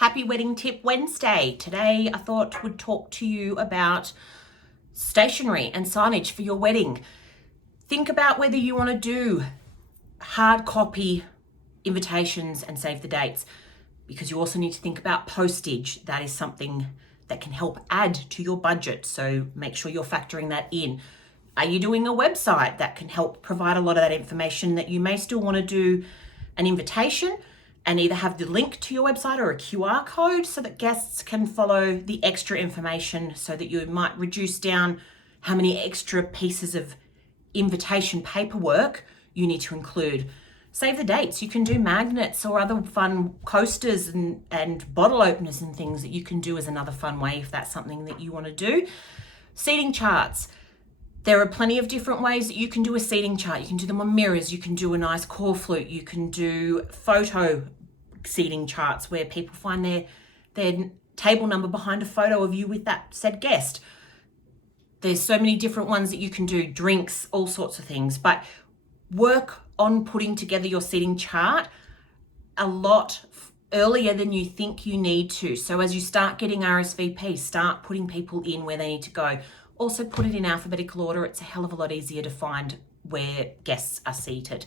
Happy Wedding Tip Wednesday. Today I thought would talk to you about stationery and signage for your wedding. Think about whether you want to do hard copy invitations and save the dates, because you also need to think about postage. That is something that can help add to your budget, so make sure you're factoring that in. Are you doing a website? That can help provide a lot of that information. That you may still want to do an invitation and either have the link to your website or a QR code so that guests can follow the extra information, so that you might reduce down how many extra pieces of invitation paperwork you need to include. Save the dates. You can do magnets or other fun coasters and bottle openers and things that you can do as another fun way if that's something that you want to do. Seating charts. There are plenty of different ways that you can do a seating chart. You can do them on mirrors. You can do a nice core flute. You can do photo seating charts where people find their table number behind a photo of you with that said guest. There's so many different ones that you can do, drinks, all sorts of things. But work on putting together your seating chart a lot earlier than you think you need to. So as you start getting RSVP, start putting people in where they need to go. Also put it in alphabetical order. It's a hell of a lot easier to find where guests are seated.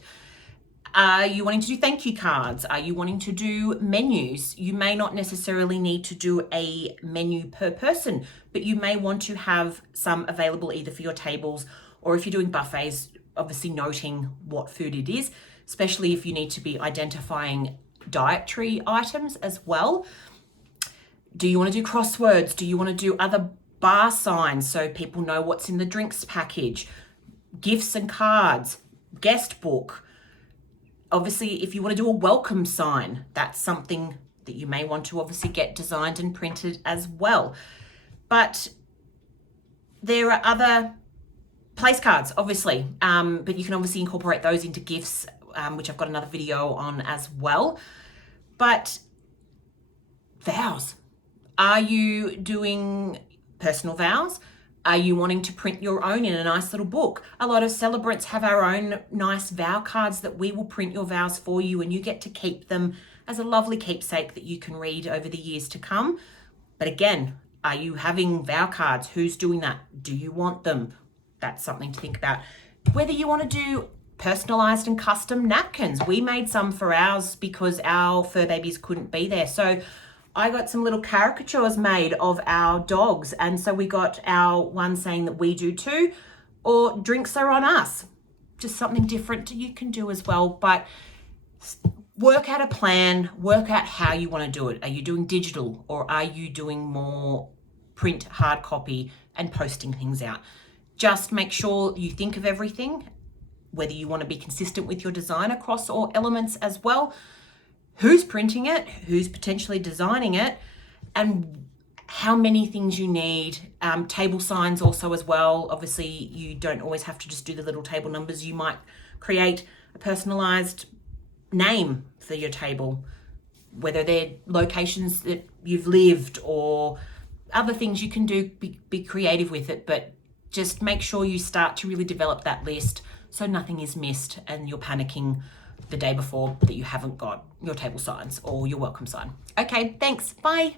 Are you wanting to do thank you cards? Are you wanting to do menus? You may not necessarily need to do a menu per person, but you may want to have some available either for your tables, or if you're doing buffets, obviously noting what food it is, especially if you need to be identifying dietary items as well. Do you want to do crosswords? Do you want to do other bar signs so people know what's in the drinks package? Gifts and cards, guest book. Obviously, if you want to do a welcome sign, that's something that you may want to obviously get designed and printed as well. But there are other place cards, obviously, but you can obviously incorporate those into gifts, which I've got another video on as well. But vows. Are you doing personal vows? Are you wanting to print your own in a nice little book? A lot of celebrants have our own nice vow cards that we will print your vows for you, and you get to keep them as a lovely keepsake that you can read over the years to come. But again, are you having vow cards? Who's doing that? Do you want them? That's something to think about. Whether you want to do personalized and custom napkins. We made some for ours because our fur babies couldn't be there. So I got some little caricatures made of our dogs. And so we got our one saying that we do too, or drinks are on us. Just something different you can do as well. But work out a plan, work out how you want to do it. Are you doing digital, or are you doing more print, hard copy, and posting things out? Just make sure you think of everything, whether you want to be consistent with your design across all elements as well. Who's printing it, who's potentially designing it, and how many things you need. Table signs also as well. Obviously, you don't always have to just do the little table numbers. You might create a personalized name for your table, whether they're locations that you've lived or other things you can do. Be creative with it, but just make sure you start to really develop that list so nothing is missed and you're panicking the day before that you haven't got your table signs or your welcome sign. Okay, thanks. Bye.